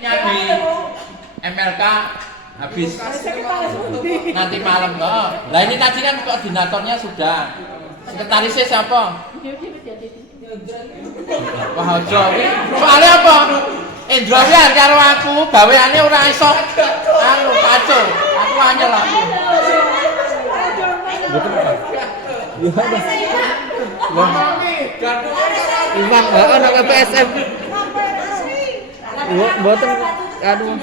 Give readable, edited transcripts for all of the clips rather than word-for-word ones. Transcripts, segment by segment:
di MLK habis nanti malam loh. Lah ini tadi kan koordinatornya sudah. Sekretarisnya siapa? Wah, ojo. Soalnya apa? Indrawian karo aku gaweane ora iso anu kacau. Aku anyel aku. Imam anak PSM. Mboten aduh.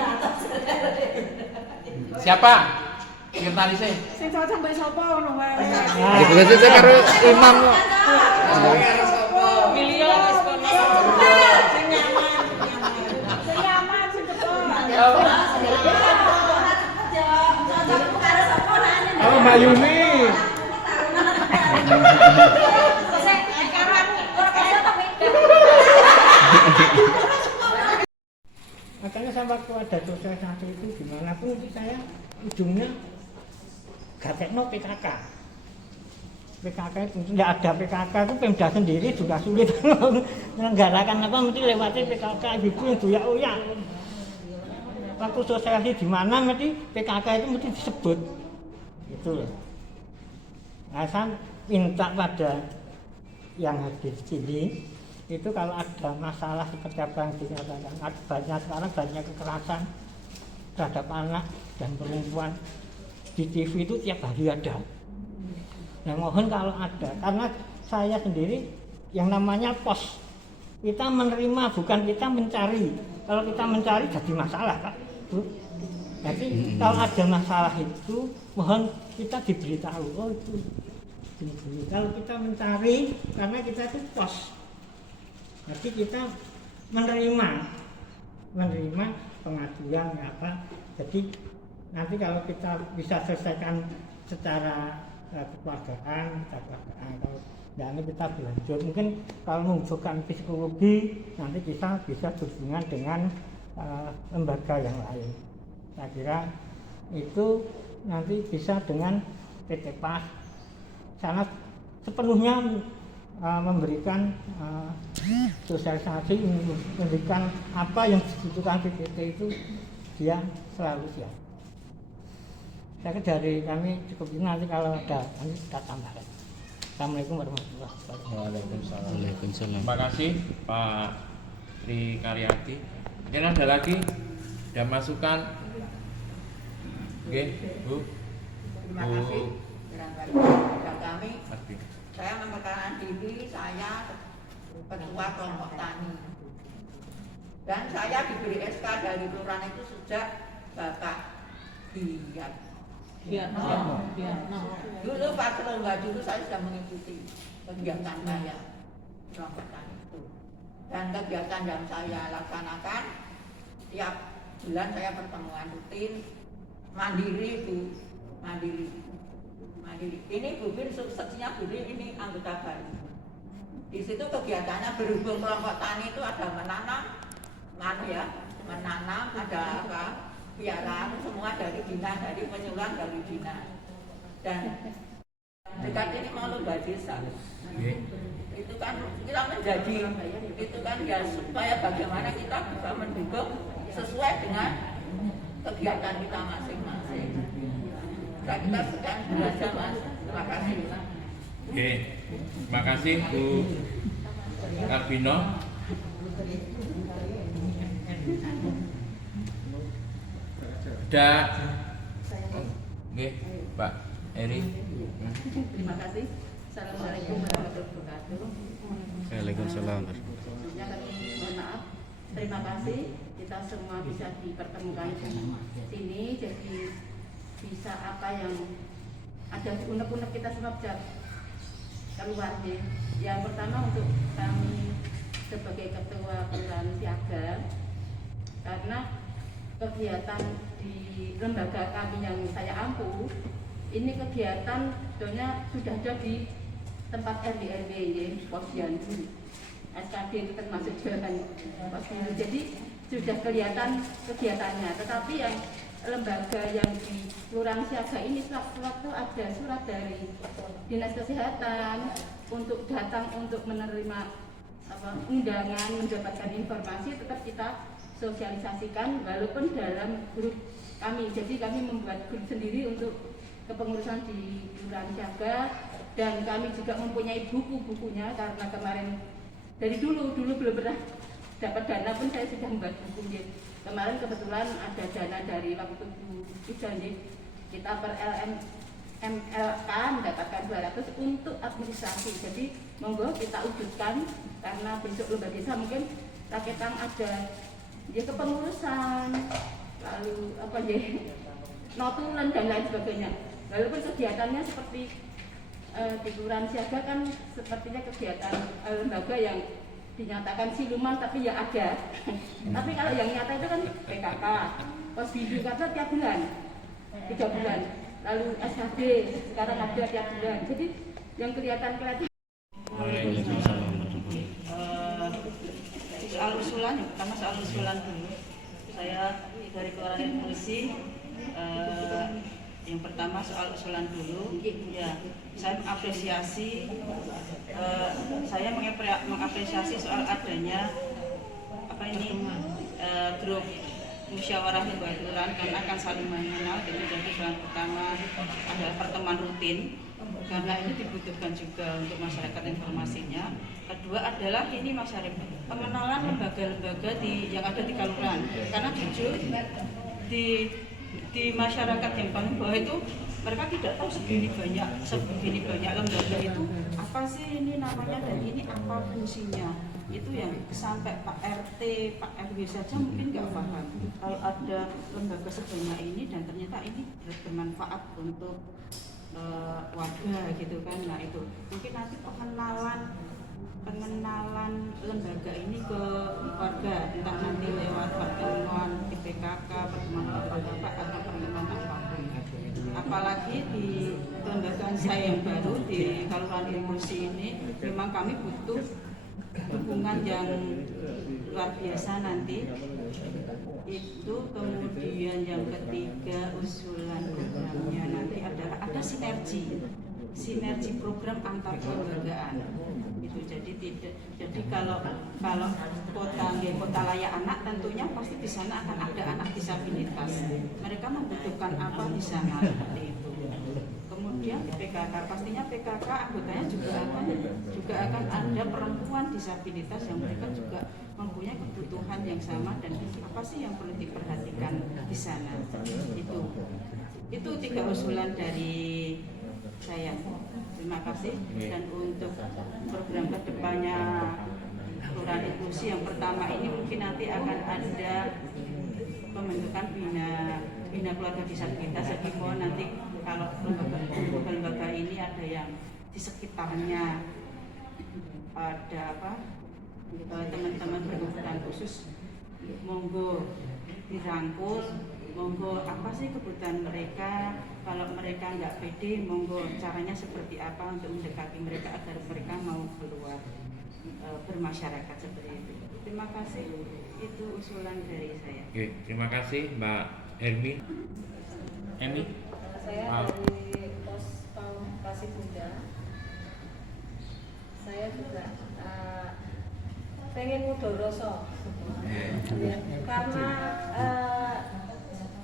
Siapa? Sekretarisnya. Sing cocok mbek sapa ngono wae. Iki wis karo Imam kok. Milio wis kono. Sing nyaman. Sing nyaman sing teko. Oh, Mbak Yuni. Makanya saya waktu ada sosialisasi itu dimanapun itu saya ujungnya gatekno PKK. PKK itu tidak ada PKK itu Pemda sendiri juga sulit menyelenggarakan apa mesti lewati PKK itu yang doyak-oyak. Waktu sosialisasi di mana mesti PKK itu mesti disebut. Itu loh. Nah, saya minta pada yang hadir di sini itu kalau ada masalah seperti apa yang dikatakan, banyak sekarang banyak kekerasan terhadap anak dan perempuan di TV itu tiap hari ada. Nah, mohon kalau ada, karena saya sendiri yang namanya pos, kita menerima bukan kita mencari. Kalau kita mencari jadi masalah, Pak. Bu. Jadi kalau ada masalah itu mohon kita diberitahu. Oh itu. Kalau kita mencari karena kita itu pos. Jadi kita menerima pengaduan apa. Jadi nanti kalau kita bisa selesaikan secara kekeluargaan, kalau dan kita berlanjut mungkin kalau membutuhkan psikologi nanti kita bisa berhubungan dengan lembaga yang lain. Saya kira itu nanti bisa dengan PT PAS sangat sepenuhnya memberikan sosialisasi, memberikan apa yang dibutuhkan PPT itu dia selalu siap. Saya kira dari kami cukup ini, nanti kalau ada nanti kita tambahkan. Assalamualaikum warahmatullahi wabarakatuh. Waalaikumsalam. Terima kasih Pak Tri Karyati. Mungkin ada lagi? Ada masukan? Oke, Bu. Terima kasih dan kami. Pasti. Saya memperkenalkan diri, saya ketua kelompok tani. Dan saya diberi SK dari kelurahan itu sejak Bapak Biat. Dulu Pak Selongga dulu saya sudah mengikuti kegiatan saya kelompok tani itu. Dan kegiatan yang saya laksanakan tiap bulan saya pertemuan rutin mandiri Bu, mandiri. Ini Bu Bin suksesnya Bu Bin ini anggota baru. Di situ kegiatannya berhubung kelompok tani itu ada menanam, menanam ada apa, piaraan semua dari dinas, dari penyuluhan dari dinas. Dan dekat ini mau lomba desa. Itu kan kita menjadi itu kan ya supaya bagaimana kita bisa mendukung sesuai dengan kegiatan kita masing-masing. Kita sedang belajar Mas. Terima kasih. Oke, terima kasih Bu Karbino. Ada, oke, Pak Eri. Terima kasih. Assalamualaikum warahmatullahi wabarakatuh. Waalaikumsalam. Sebelumnya kami mohon maaf. Terima kasih kita semua bisa dipertemukan di sini. Jadi bisa apa yang ada di unek-unek kita semua bisa keluar. Yang pertama untuk kami sebagai ketua kelurahan siaga, karena kegiatan di lembaga kami yang saya ampu ini kegiatan sebetulnya sudah ada di tempat RW posyandu SKD itu termasuk jalan posyandu, jadi sudah kelihatan kegiatannya. Tetapi yang lembaga yang di Kelurahan Siaga ini sewaktu ada surat dari Dinas Kesehatan untuk datang untuk menerima undangan, mendapatkan informasi, tetap kita sosialisasikan walaupun dalam grup kami. Jadi kami membuat grup sendiri untuk kepengurusan di Kelurahan Siaga, dan kami juga mempunyai buku-bukunya karena kemarin dari dulu belum pernah dapat dana pun saya sudah membuat buku. Kemarin kebetulan ada dana dari waktu Bu Ijan, kita per MLK mendapatkan 200 untuk administrasi. Jadi monggo kita wujudkan, karena besok lomba desa mungkin Raketang ada dia kepengurusan, lalu apa ya, notulen dan lain sebagainya. Walaupun kegiatannya seperti di Kelurahan Siaga kan sepertinya kegiatan lembaga yang dinyatakan siluman tapi ya ada. Tapi kalau yang nyata itu kan PKK, pos bidu karena tiap bulan 3 bulan, lalu SHB sekarang ada tiap bulan. Jadi yang kelihatan Waalaikumsalam. Soal usulan, yang pertama soal usulan dulu. Saya dari Kelurahan Inklusi, yang pertama soal usulan dulu. Ya, saya mengapresiasi, soal adanya grup musyawarah lembaga kelurahan, karena akan saling mengenal. Jadi usulan pertama adalah pertemuan rutin, karena ini dibutuhkan juga untuk masyarakat informasinya. Kedua adalah ini masyarakat pengenalan lembaga-lembaga yang ada di kelurahan, karena jujur di masyarakat yang paling bawah itu mereka tidak tahu segini banyak lembaga itu apa sih ini namanya dan ini apa fungsinya. Itu yang sampai Pak RT, Pak RW saja mungkin nggak paham kalau ada lembaga sebanyak ini dan ternyata ini bermanfaat untuk warga gitu kan. Nah itu mungkin nanti pengenalan lembaga ini ke warga, entah nanti lewat pertemuan di PKK, pertemuan bapak atau pertemuan apapun. Apalagi di kelembagaan saya yang baru di Kelurahan Inklusi ini, memang kami butuh dukungan yang luar biasa nanti. Itu kemudian yang ketiga usulan programnya nanti adalah ada sinergi program antar kelembagaan. Itu jadi kalau kota layak anak tentunya pasti di sana akan ada anak disabilitas. Mereka membutuhkan apa di sana seperti itu. Kemudian di PKK pastinya PKK anggotanya juga akan ada perempuan disabilitas yang mereka juga mempunyai kebutuhan yang sama, dan apa sih yang perlu diperhatikan di sana. Itu 3 usulan dari saya. Terima kasih. Dan untuk program kedepannya Kelurahan Inklusi, yang pertama ini mungkin nanti akan ada pembentukan bina keluarga disabilitas. Jadi mohon nanti kalau lembaga ini ada yang di sekitarnya ada teman-teman berkebutuhan khusus, monggo dirangkul, monggo apa sih kebutuhan mereka. Kalau mereka nggak pede, monggo caranya seperti apa untuk mendekati mereka agar mereka mau keluar bermasyarakat seperti itu. Terima kasih, itu usulan dari saya. Oke, terima kasih Mbak Hermi. Saya dari Pos Kasih Bunda. Saya juga pengen mudoroso, karena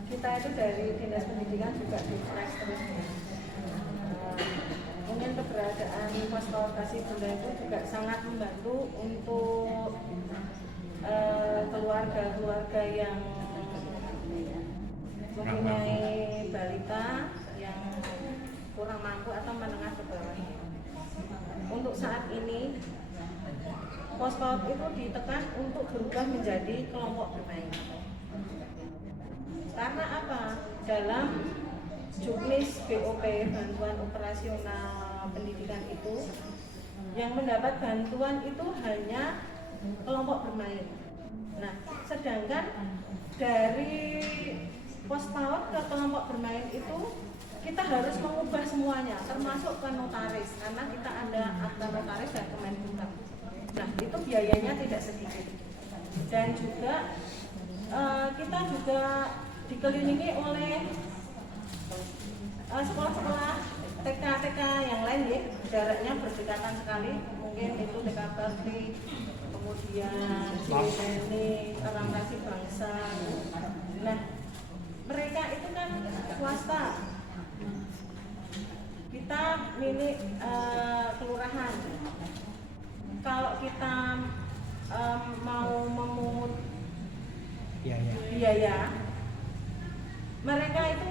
kita itu dari Dinas Pendidikan juga di flash terus. Mungkin keberadaan Pos Kasih Bunda itu juga sangat membantu untuk keluarga-keluarga yang mempunyai balita yang kurang mampu atau menengah ke bawah. Untuk saat ini Pos PAUD itu ditekan untuk berubah menjadi kelompok bermain. Karena apa? Dalam juknis BOP, bantuan operasional pendidikan itu, yang mendapat bantuan itu hanya kelompok bermain. Nah, sedangkan dari Pos PAUD ke kelompok bermain itu kita harus mengubah semuanya, termasuk ke notaris, karena kita ada akta notaris dan Kemenkumham. Nah, itu biayanya tidak sedikit. Dan juga kita juga dikelilingi oleh sekolah-sekolah TK yang lain ya, jaraknya berdekatan sekali. Mungkin itu TK Bakti, kemudian Cilikene, Orasi Bangsa. Nah, mereka itu kan swasta. Kita milik kelurahan. Kalau kita mau memungut biaya, mereka itu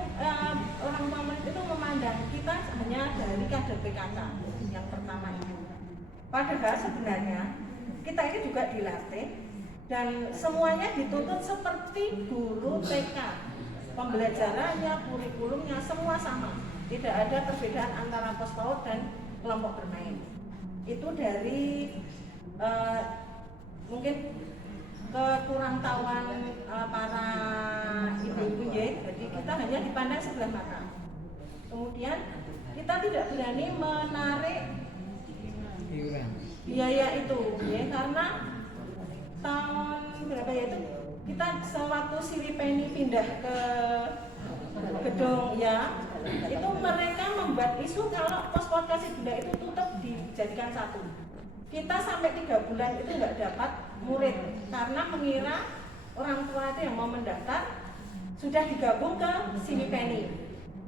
orang pemerintah itu memandang kita hanya dari kader PKK yang pertama itu. Padahal sebenarnya kita ini juga dilatih dan semuanya dituntut seperti guru TK. Pembelajarannya, kurikulumnya semua sama. Tidak ada perbedaan antara pos PAUD dan kelompok bermain. Itu dari mungkin kekurangtahuan para ibu-ibu ya. Jadi kita hanya dipandang sebelah mata. Kemudian kita tidak berani menarik biaya itu ya, karena tahun berapa ya itu kita sewaktu Cilikene pindah ke gedung ya, itu mereka membuat isu kalau pos Kasih Bunda itu tutup dijadikan satu. Kita sampai 3 bulan itu nggak dapat murid karena mengira orang tua itu yang mau mendaftar sudah digabung ke Cilikene.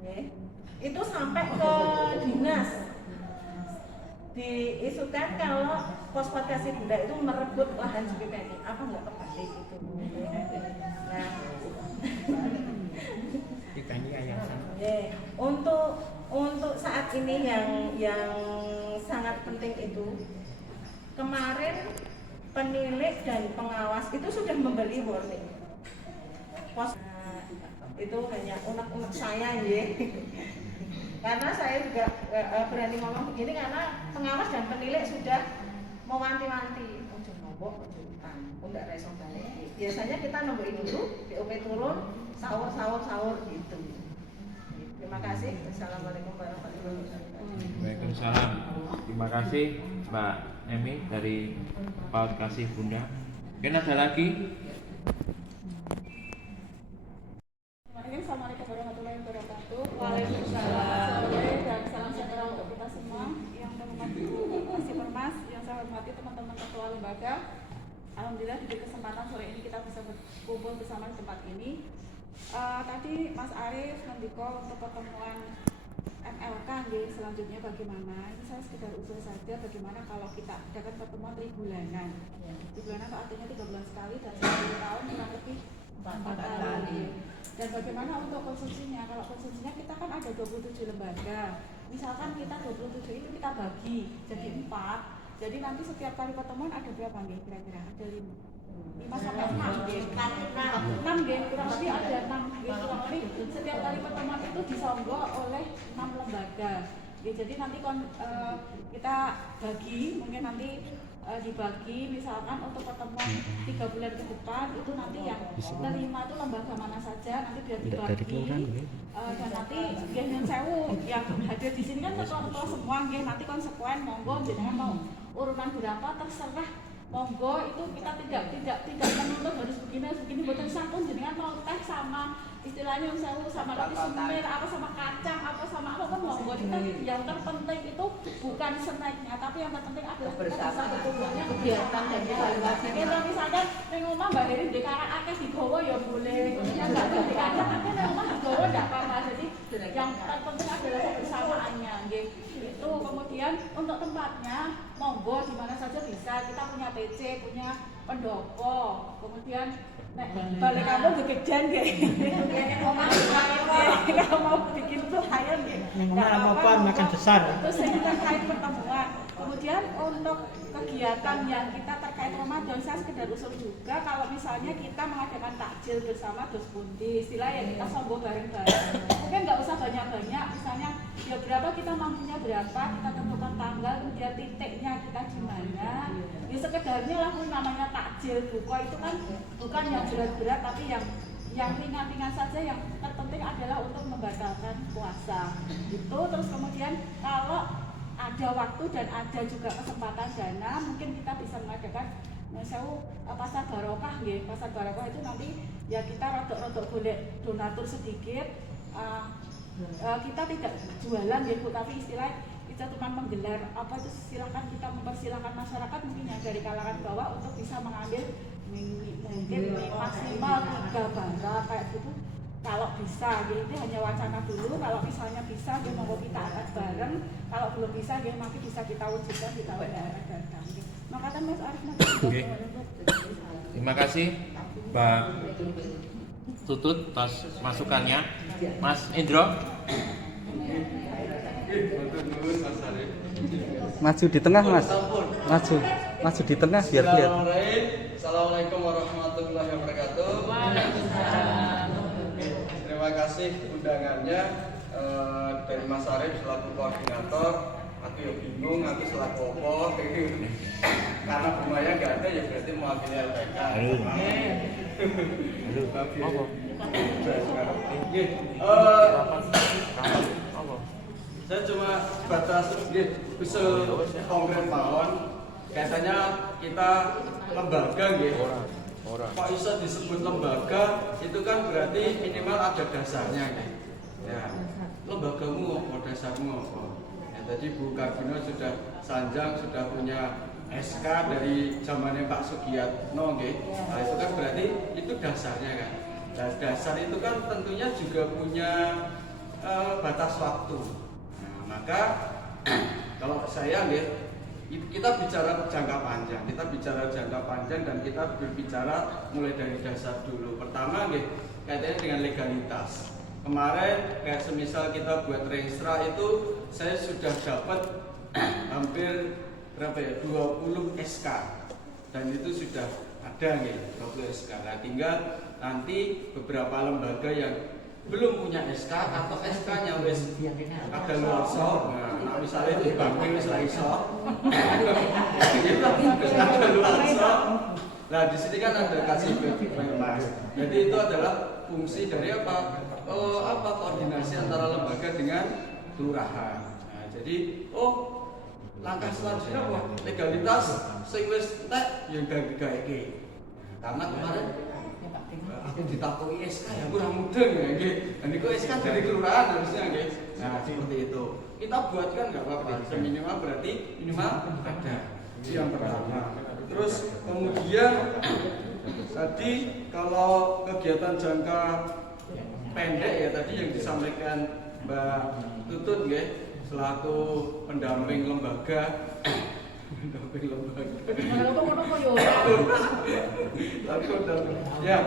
Ya. Itu sampai ke dinas diisukan kalau pos Kasih Bunda itu merebut lahan Cilikene. Apa nggak kebalik itu? Nah, untuk saat ini yang sangat penting itu, kemarin penilik dan pengawas itu sudah memberi warning. Pos itu hanya unek-unek saya ya. Karena saya juga berani ngomong begini karena pengawas dan penilik sudah mewanti-wanti. Ojo nombok, ojo utang, ndak reso balik. Biasanya kita nombokin dulu, BOP turun, sahur gitu. Terima kasih. Assalamualaikum warahmatullahi wabarakatuh. Waalaikumsalam. Terima kasih Mbak Emi dari PAUD Kasih Bunda. Mungkin ada lagi? Assalamualaikum warahmatullahi wabarakatuh. Waalaikumsalam. Dan salam sejahtera untuk kita semua. Yang menghormati Kasih Permas, yang saya hormati teman-teman ketua lembaga. Alhamdulillah di kesempatan sore ini kita bisa berkumpul bersama di tempat ini. Tadi Mas Arief mendikol untuk pertemuan MLK selanjutnya bagaimana. Ini saya sekedar usul saja bagaimana kalau kita adakan pertemuan 3 bulanan. 3 bulanan itu artinya 3 bulan sekali dan 1 tahun kurang lebih 4 kali. Dan bagaimana untuk konsumsinya? Kalau konsumsinya kita kan ada 27 lembaga. Misalkan kita 27 itu kita bagi jadi 4. Jadi nanti setiap kali pertemuan ada berapa nih kira-kira? Ada 5 sampai 6 kurang lebih ada 6 kurang lebih setiap kali pertemuan itu disonggok oleh 6 lembaga. Jadi nanti kita bagi, mungkin nanti dibagi misalkan untuk pertemuan 3 bulan ke depan itu nanti yang terima itu lembaga mana saja nanti biar dibagi dan nanti yang sewu yang hadir di sini kan ketua-ketua semua nanti konsekuen monggo jenengan mau urutan berapa terserah monggo, itu kita tidak menuntut harus begini buatan sampun jenengan mau teh sama istilahnya sewu sama roti semir apa sama kacang apa sama apa kan monggo. Kita yang terpenting itu bukan snacknya tapi yang terpenting adalah kita bisa berkumpulnya kegiatan dan evaluasi. Kita misalkan di rumah Mbak Heri di karang akeh digawa ya boleh, yang nggak di kacang akeh di rumah digawa nggak apa-apa. Jadi yang terpenting adalah kebersamaannya gitu. Itu kemudian untuk tempatnya monggo di mana saja bisa. Kita punya TC, punya pendopo, kemudian balik kamu dikejan kalau mau bikin pelayan apa makan besar. Terus ini terkait pertemuan. Kemudian untuk kegiatan yang kita terkait Ramadan, saya sekedar usul juga kalau misalnya kita mengadakan takjil bersama dos pundi, istilah yang kita sombong bareng-bareng. Mungkin nggak usah banyak-banyak, misalnya ya berapa kita mampunya berapa, kita tentukan tanggal, kemudian titiknya kita di mana. Ya sekedarnya lah namanya takjil buka itu kan bukan yang berat-berat tapi yang ringan-ringan saja, yang terpenting adalah untuk membatalkan puasa. Itu terus kemudian kalau ada waktu dan ada juga kesempatan dana, mungkin kita bisa mengadakan pasar barokah ya. Pasar barokah itu nanti ya kita rodok-rodok boleh donatur sedikit. Kita tidak jualan ya Bu, tapi istilah kita cuma menggelar apa itu, silakan kita mempersilahkan masyarakat mungkin yang dari kalangan bawah untuk bisa mengambil mungkin maksimal 3 bara kayak gitu. Kalau bisa, jadi itu hanya wacana dulu. Kalau misalnya bisa, dia mau kita angkat bareng. Kalau belum bisa, dia nanti bisa kita wujudkan di tahun yang akan datang. Makanya Mas Arief nanti. Oke. Terima kasih Mbak Tutut atas masukannya. Mas Indro. Maju di tengah Mas. Maju di tengah biar lihat. Assalamualaikum warahmatullahi wabarakatuh. Terima kasih undangannya dari Mas Arief selaku koordinator. Aku ya bingung, aku selaku opo. Karena rumahnya nggak ada ya berarti mewakili LPK. Saya cuma batas bisa konkret mawon. Katanya kita lembaga gitu. Kok bisa disebut lembaga? Itu kan berarti minimal ada dasarnya gitu. Ya, lembagamu apa, dasarmu apa? Ya, tadi Bu Karbino sudah sanjang, sudah punya SK dari zamannya Pak Sugiyatno gitu. Nah, itu kan berarti itu dasarnya kan. Nah, dasar itu kan tentunya juga punya batas waktu. Nah, maka kalau saya gitu, kita bicara jangka panjang dan kita berbicara mulai dari dasar dulu. Pertama kaitannya dengan legalitas. Kemarin kayak semisal kita buat registra itu saya sudah dapat hampir berapa ya, 20 SK dan itu sudah ada 20 SK. Nah, tinggal nanti beberapa lembaga yang belum punya SK atau SK-nya wis ada luarso. Nah, misalnya di bank wis ra iso. Ada luarso. Nah, di sini kan ada KCP Mas. Jadi itu adalah fungsi dari apa? Koordinasi antara lembaga dengan kelurahan. Nah, jadi langkah selanjutnya apa? Legalitas sing wis entek ya gawe-gawe. Karena kemarin aku ditakoki SK ya kurang mudeng ya nggih. Dan itu SK dari kelurahan harusnya nggih. Nah, seperti itu. Kita buatkan enggak apa-apa. Minimal berarti minimal ada. Itu yang pertama. Terus kemudian tadi kalau kegiatan jangka pendek ya tadi yang disampaikan Mbak Tutut nggih selaku pendamping lembaga. Ya,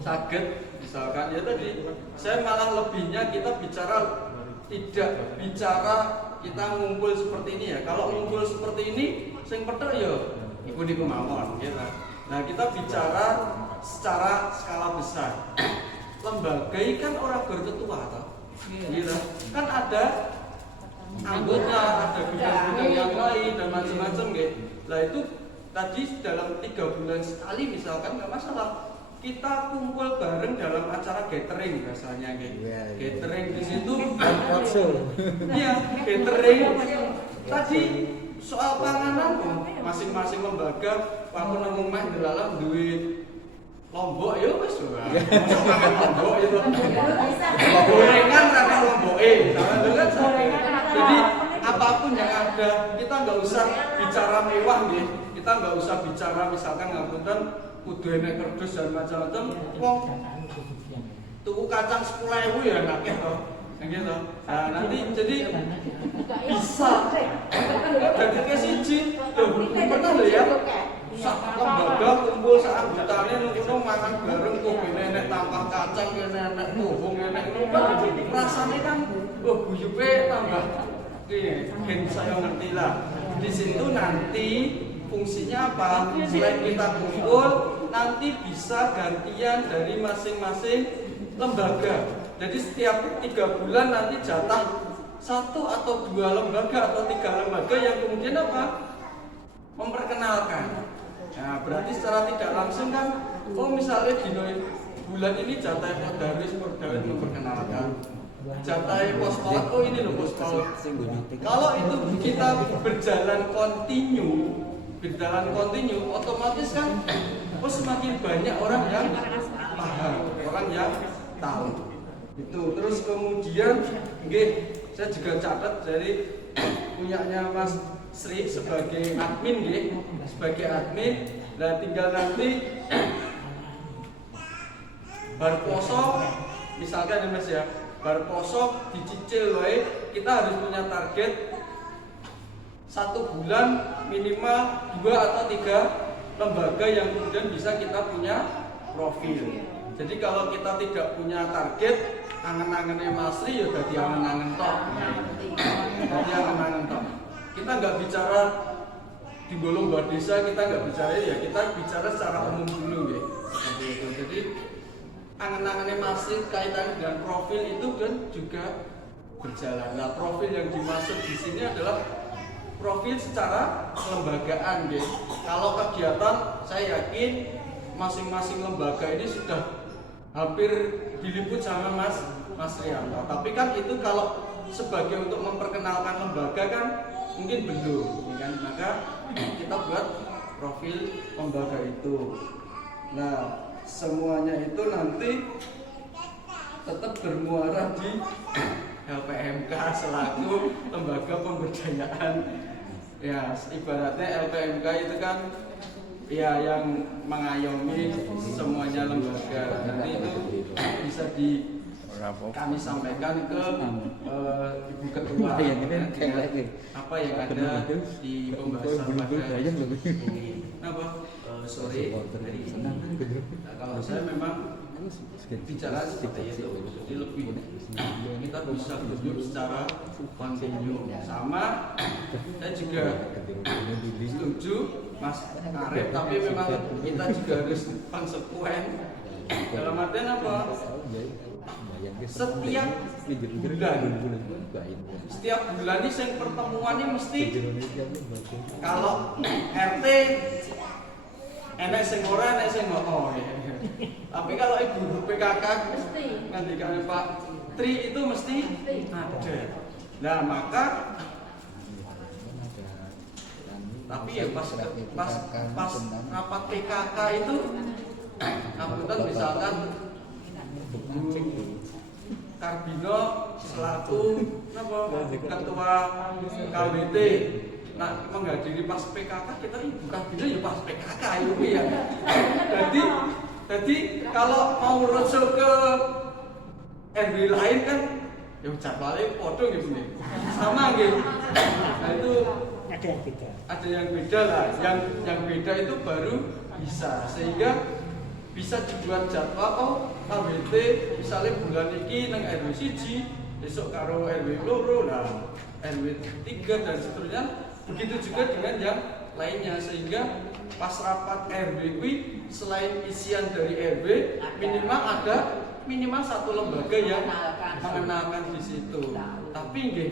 sakit misalkan ya tadi saya malah lebihnya kita tidak bicara kita ngumpul seperti ini ya. Kalau ngumpul seperti ini sing petek ya iku niku mawon gitu. Nah, kita bicara secara skala besar. Lembaga ini kan orang berketua toh. Gitu. Kan ada anggota, ada bidang-bidang yang lain dan macam-macam gitu. Nah, itu tadi dalam 3 bulan sekali misalkan nggak masalah. Kita kumpul bareng dalam acara gathering biasanya gitu. Gathering di situ iya, gathering. Tadi soal panganan masing-masing lembaga aku nemu mah dalam duit lombok ya wis ora. Makan lombok itu. Gorengan rada lomboke. Jadi apapun yang ada, kita nggak usah bicara mewah nggih. Kita nggak usah bicara misalkan ngapunten kudu enek kerdus dan macam-macam. Wong tuku kacang 10.000 ya enake to. Gitu. Nah, nanti jadi bisa jadi ke siji. Bener lho ya. Sak lembaga kumpul sak anggotane ngono mangan bareng kok enek tambah kacang kene enek bohong enek rasane kan guyupe tambah gen saya ngerti lah. Di situ nanti fungsinya apa? Selain kita kumpul, nanti bisa gantian dari masing-masing lembaga. Jadi setiap 3 bulan nanti jatah 1 atau 2 lembaga atau 3 lembaga yang kemudian apa? Memperkenalkan. Nah, berarti secara tidak langsung kan, misalnya di bulan ini jatah Podarwis memperkenalkan. Jatah Pospol, ini loh Pospol. Kalau itu kita berjalan kontinu, otomatis kan, semakin banyak orang yang paham, orang yang tahu. Itu terus kemudian saya juga catat dari punyanya Mas Sri sebagai admin nggih, sebagai admin. Nah tinggal nanti bar poso misalkan ya Mas ya, bar poso dicicil wae, kita harus punya target 1 bulan minimal 2 atau 3 lembaga yang kemudian bisa kita punya profil. Jadi kalau kita tidak punya target, angen-angennya Mas Ri ya dadi angen-angen tok. Dadi angen-angen tok. Kita nggak bicara di lomba desa, kita nggak bicara ya, kita bicara secara umum dulu ya. Seperti itu. Jadi angen-angennya Mas Ri kaitannya dengan profil itu kan juga berjalan. Nah, profil yang dimaksud di sini adalah profil secara kelembagaan ya. Kalau kegiatan saya yakin masing-masing lembaga ini sudah hampir diliput sama Mas Rianto. Tapi kan itu kalau sebagai untuk memperkenalkan lembaga kan mungkin belum, ya kan? Maka kita buat profil lembaga itu. Nah, semuanya itu nanti tetap bermuara di LPMK selaku lembaga pemberdayaan. Ya, ibaratnya LPMK itu kan ya yang mengayomi semuanya lembaga. Nanti itu bisa kami sampaikan ke Ibu Ketua apa yang ada di pembahasan pada sore hari ini. Nah, kalau saya memang bicara seperti itu, jadi lebih kita bisa duduk secara kontinu. Sama saya juga setuju Mas Arif, tapi memang kita juga harus konsekuen. Dalam artian apa? Setiap bulan ini yang pertemuannya mesti kalau RT enek sing ora enek sing ngono. Tapi kalau ibu guru PKK ngendikane Pak Tri itu mesti ada. Nah, maka tapi ya pas rapat PKK itu angkutan misalkan Karbino selaku ketua KBT nah menghadiri pas PKK, kita ibu Karbino ya pas PKK ya. Jadi kalau mau roadshow ke RW lain kan ya jadwalnya podo gitu nih sama gitu. Nah itu ada yang beda lah, yang beda itu baru bisa, sehingga bisa dibuat jadwal oh KBT misalnya bulan ini nang RW 1 besok karo RW 2 nah RW 3 dan seterusnya, begitu juga dengan yang lainnya, sehingga pas rapat RW selain isian dari RW minimal satu lembaga yang mengenalkan di situ. Tapi nggih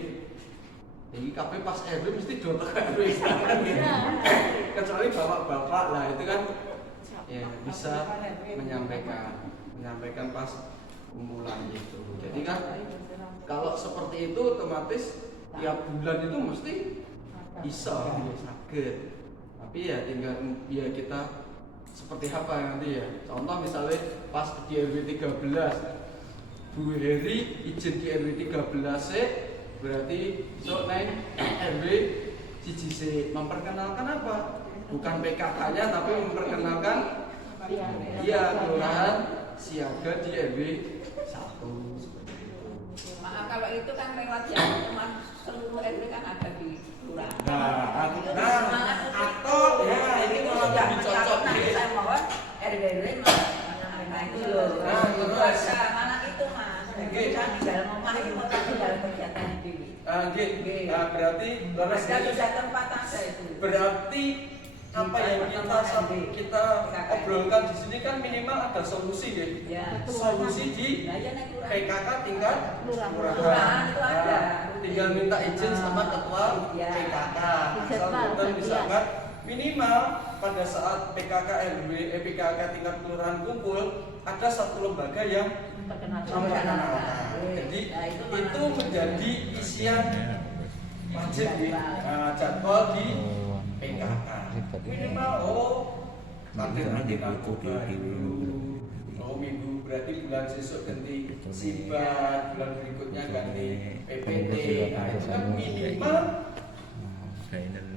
ini KP pas RW mesti dotok RW kecuali bapak-bapak lah itu kan ya bisa menyampaikan pas kumpulan itu. Jadi kan kalau seperti itu otomatis tiap bulan itu mesti bisa sakit. Tapi ya tinggal ya kita seperti apa nanti ya. Contoh misalnya pas di RW 13 Bu Heri izin di RW 13 berarti so naik RW CCC memperkenalkan apa? Bukan PKK-nya tapi memperkenalkan kelurahan siaga di RW 1. Maaf kalau itu kan lewat yang cuma seluruh RW kan ada di kelurahan. Atau ya ini kalau lebih cocok saya mohon RW nah itu loh. Bahasa mana itu Mas? Kan di dalam rumah itu kan di dalam kegiatan ini. Berarti bisa tempat aja itu. Berarti apa yang kita obrolkan di sini kan minimal ada solusi ya. Solusi di PKK tingkat kelurahan itu ada. Tinggal minta izin sama ketua PKK. Misalkan minimal pada saat PKK RW, PKK tingkat kelurahan kumpul ada satu lembaga yang memperkenalkan. Jadi itu menjadi isian wajib di jadwal di PKK. Minimal nanti narkoba dulu, Oh minggu berarti bulan sesuk ganti Sibat, bulan berikutnya ganti PPT. Nah itu kan minimal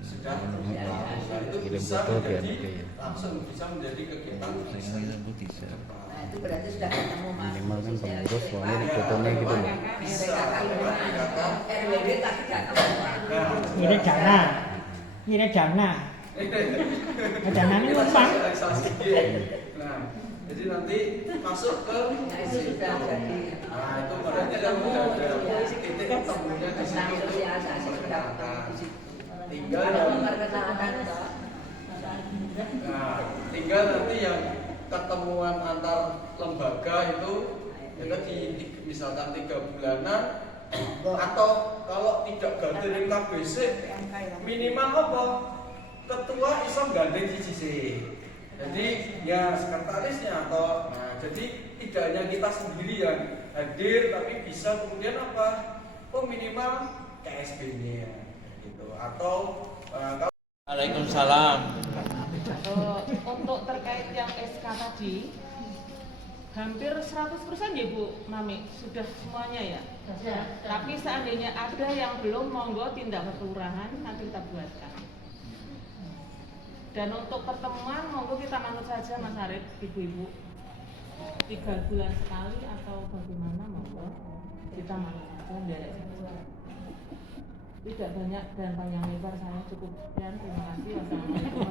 sudah itu bisa menjadi langsung bisa menjadi kegiatan bisnis. Nah itu berarti sudah ketemu Mas. Minimal kan pengurus soalnya fotonya gitu loh. Bisa RWD tadi datang. Ngirit dana. Ngirit dana. Dana ini numpang. Nah, jadi nanti masuk ke Nah itu sudah jadi. nah itu berarti kan sudah ada titik ketemunya di situ. Sosialisasi sudah ketemu di situ. Tinggal Memperkenalkan nah, tinggal nanti yang ketemuan antar lembaga itu ya tadi misalkan 3 bulanan atau kalau tidak gathering KBC minimal apa? Ketua iso gandeng siji. Jadi ya sekretarisnya atau nah jadi tidak hanya kita sendiri yang hadir tapi bisa kemudian apa? Oh minimal KSB-nya gitu atau Waalaikumsalam. Untuk terkait yang SK tadi, hampir 100% ya Bu Mami, sudah semuanya ya? Sudah. Tapi seandainya ada yang belum, monggo tindak ke kelurahan, nanti kita buatkan. Dan untuk pertemuan, monggo kita manut saja Mas Arif, Ibu-Ibu. 3 bulan sekali atau bagaimana, monggo kita manut saja, dari saja. Tidak banyak dan panjang lebar, saya cukup sekian. Terima kasih. Wassalamualaikum.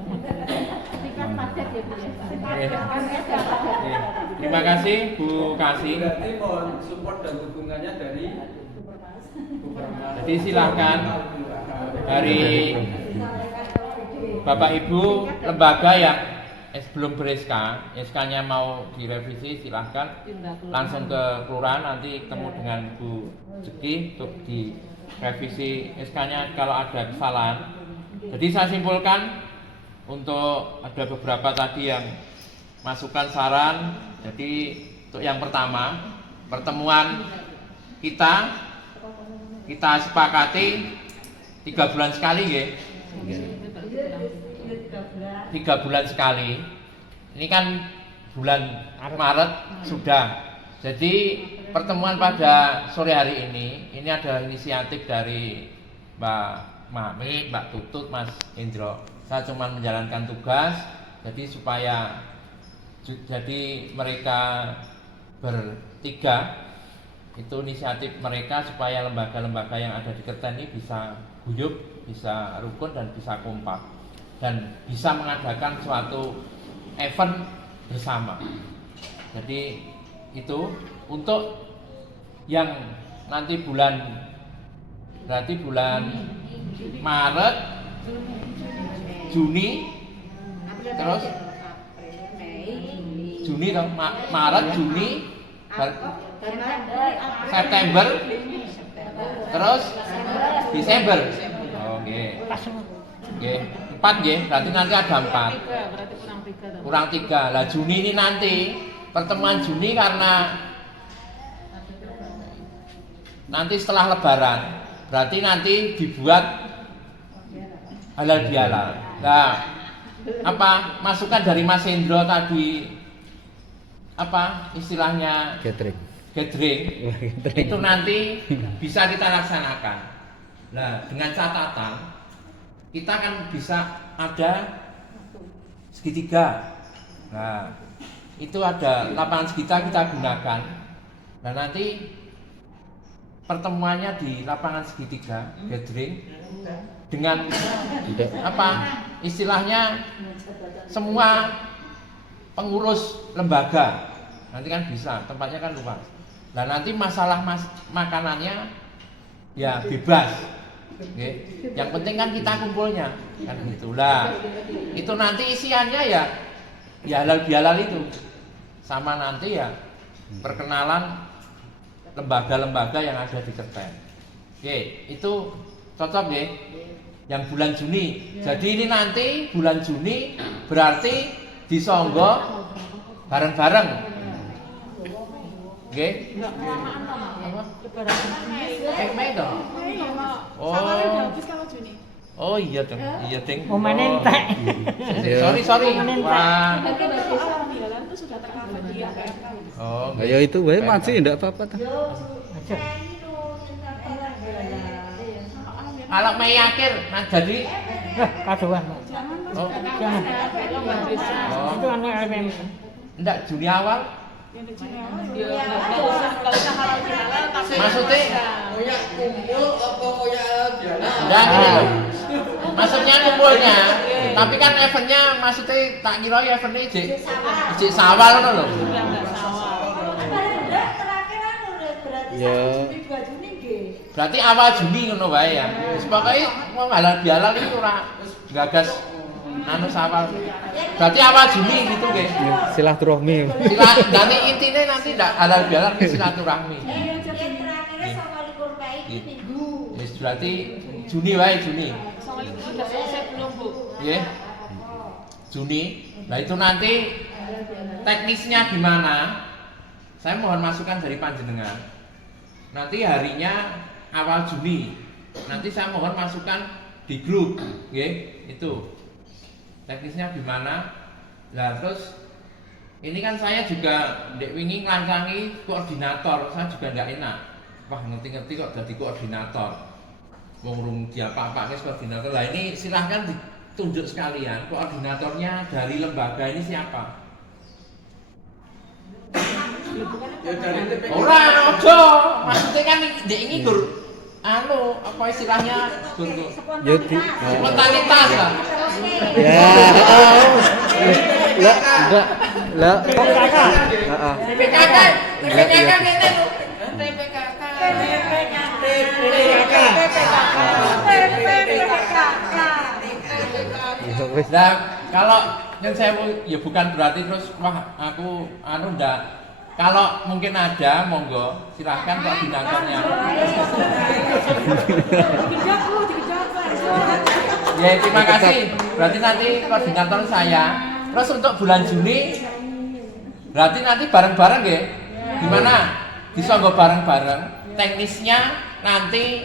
Singkat padat ya Bu. Terima kasih Bu Kasih. berarti mohon support dan dukungannya dari Jadi silakan dari Bapak Ibu lembaga yang belum ber-SK, SK-nya mau direvisi silahkan langsung ke kelurahan, nanti ketemu dengan Bu Jeki untuk direvisi SK-nya kalau ada kesalahan. Jadi saya simpulkan untuk ada beberapa tadi yang masukan saran. Jadi untuk yang pertama, pertemuan kita sepakati 3 bulan sekali ya. 3 bulan sekali. Ini kan bulan Maret sudah. Jadi pertemuan pada sore hari ini adalah inisiatif dari Mbak Mami, Mbak Tutut, Mas Indro. Saya cuma menjalankan tugas. Jadi supaya mereka bertiga itu inisiatif mereka supaya lembaga-lembaga yang ada di Kerten ini bisa guyup, bisa rukun dan bisa kompak dan bisa mengadakan suatu event bersama. Jadi itu untuk yang nanti berarti bulan Maret, Juni, terus Juni atau Maret, Juni, September, terus Desember. Oke. Oke, 4 ya, berarti nanti ada 4. Berarti Kurang 3. Lah Juni ini nanti pertemuan Juni karena nanti setelah Lebaran, berarti nanti dibuat halal bihalal. Nah, apa masukan dari Mas Hendro tadi? Apa istilahnya? Gathering. Itu nanti bisa kita laksanakan. Nah, dengan catatan kita kan bisa ada segitiga. Nah, itu ada lapangan segitiga kita gunakan. Nah, nanti pertemuannya di lapangan segitiga, gathering dengan apa? Istilahnya semua pengurus lembaga. Nanti kan bisa, tempatnya kan luas. Nah, nanti masalah makanannya ya bebas. Oke. Yang penting kan kita kumpulnya kan gitulah. Itu nanti isiannya ya halal bihalal itu. Sama nanti ya perkenalan lembaga-lembaga yang ada di Kerten. Oke, itu cocok ya. Yang bulan Juni. Jadi ini nanti bulan Juni berarti di Songgo bareng-bareng. Oke. Mei dong. Oh iya dong. Iya ding. Momen entek. Sorry. Momen entek. Wah. sudah tercover di APMK. Oh, Ayo itu wae maju enggak apa-apa. Aja. kalau Mei akhir, nah jadi Kaduan, Pak. oh, Jangan. oh, Itu anak LPM. enggak Juni awal. Nggak usah halal bihalal, tapi Maksudnya? Punya kumpul apa punya Diana? Enggak gini loh. Maksudnya kumpulnya, tapi kan eventnya maksudnya tak kira ya eventnya ijik sawal ngono lho. nggak sawal. Ya. Berarti awal Juni ngono wae ya. Wis pokoke mau halal bihalal itu ora gagas anu sawal. Berarti awal Juni gitu nggih. Silaturahmi. Nanti intinya nanti ndak halal bihalal ke silaturahmi. Yes, berarti Juni wae Juni. Sudah selesai belum, Bu? Nggih. Juni. Nah itu nanti teknisnya gimana? Saya mohon masukan dari panjenengan. Nanti harinya awal Juni. Nanti saya mohon masukan di grup, nggih. Itu. Teknisnya gimana? Nah, terus ini kan saya juga ndek wingi nglancangi koordinator, saya juga nggak enak. Wah, ngerti-ngerti kok jadi koordinator. Wong rung diapa-apake koordinator. Lah ini silahkan ditunjuk sekalian koordinatornya dari lembaga ini siapa? Ya dari TPK. Ora ojo, maksudnya kan ndek ini gur anu apa istilahnya gur Ya di. spontanitas lah. Ya. Lah, enggak. Lah. Heeh. PKK, PKK ngene lho. Nah, kalau yang saya mau ya bukan berarti terus wah aku anu ndak. Kalau mungkin ada, monggo silahkan koordinatornya. Ya terima kasih. Berarti nanti koordinator saya. Terus untuk bulan Juni, berarti nanti bareng-bareng ya. Gimana? Bisa nggak bareng-bareng? Teknisnya nanti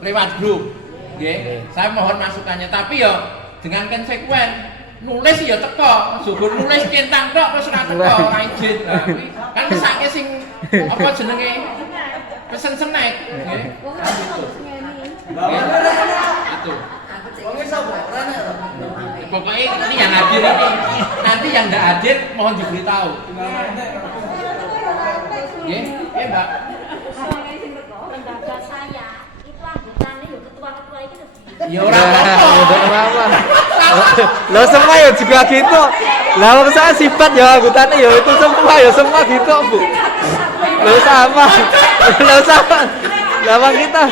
lewat grup. Nggih. Saya mohon masukannya. Tapi yo dengan konsekuen. Nulis ya teko, syukur nulis kentang tok wis ora teko, ora izin. Nah, kuwi kan mesake sing apa jenenge? Pesen snack, nggih. Itu. Wong iso boran ya. Pokoknya ini yang hadir ini. Nanti yang enggak hadir mohon diberitahu. Nggih, nggih, Mbak. Lembaga saya itu anggotanya ya ketua-ketua itu. Ya ora apa-apa. Lah semua ya juga gitu. Lah wong saya sifat ya anggotanya ya itu semua gitu, Bu. Lah sama. Lah sama. Lah bang kita.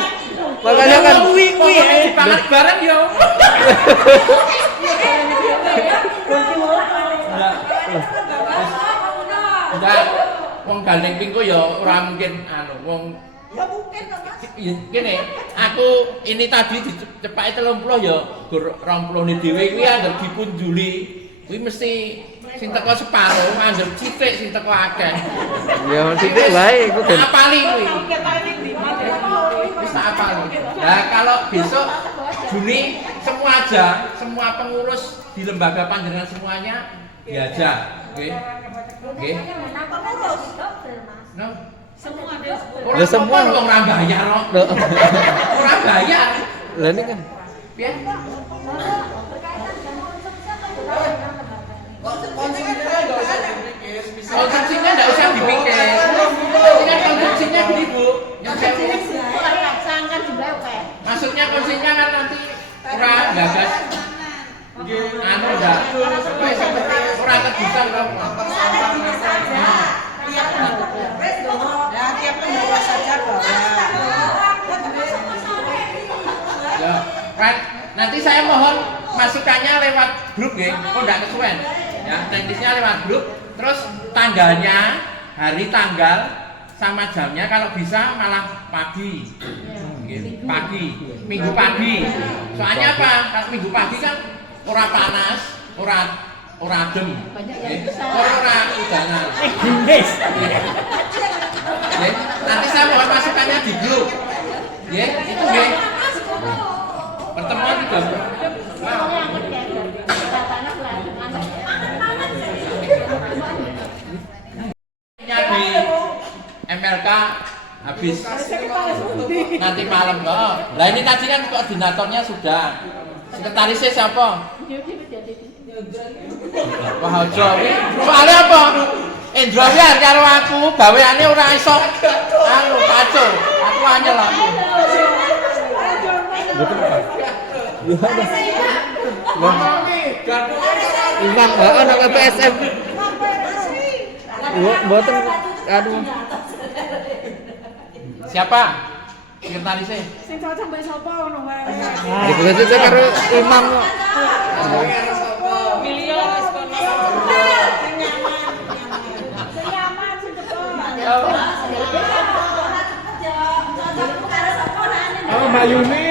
Makanya kan kuwi dipangan bareng ya. Enggak. Wong gandeng pingko ya ora mungkin anu wong Ya mungkin kok Mas. Gini, aku ini tadi dicepaki 30 ya gur 20 dhewe kuwi anggere dipunjuli. Kuwi mesti sing teko separo, anggere sithik sing teko akeh. ya sithik wae iku ben. Apali kuwi. Wis tak apali. Nah, kalau besok Juni semua aja, semua pengurus di lembaga panjenengan semuanya diajak, nggih. Nggih. Kenapa mau double, Mas? No. Semua ada Ya semua wong ora bayar kok. Ora bayar. Lah ini kan Piye? Konsumsinya enggak usah dipikir. Kan konsumsinya gini, Bu. Yang saya maksudnya konsumsinya kan nanti ora gagas. Anu enggak. Ora kejutan kok. Tiap pembawa saja bawa. Ya, right. Nanti saya mohon masukannya lewat grup ya. Oh enggak kesuwen. Ya, teknisnya lewat grup. Terus tanggalnya, hari tanggal sama jamnya kalau bisa malah pagi. Pagi, minggu pagi. Soalnya apa? Pas minggu pagi kan ora panas, ora adem. Ora udanan. Nanti saya mohon masukannya di grup. Ya, itu ya. Pertemuan juga. Katanya bis. Nanti malam kok. Lah ini tadi kan koordinatornya sudah. Sekretarisnya siapa? Wah, ojo. Soalnya apa? Indra Wiar karo aku gaweane ora iso anu kacau. Aku anyel aku. Imam anak PSM. Mboten aduh. Siapa? Sekretarisnya. Sing cocok mbek sapa ngono wae. Itu karo Imam. Milio wis kono. Sing nyaman sing cepet. Oh, Mbak Yuni.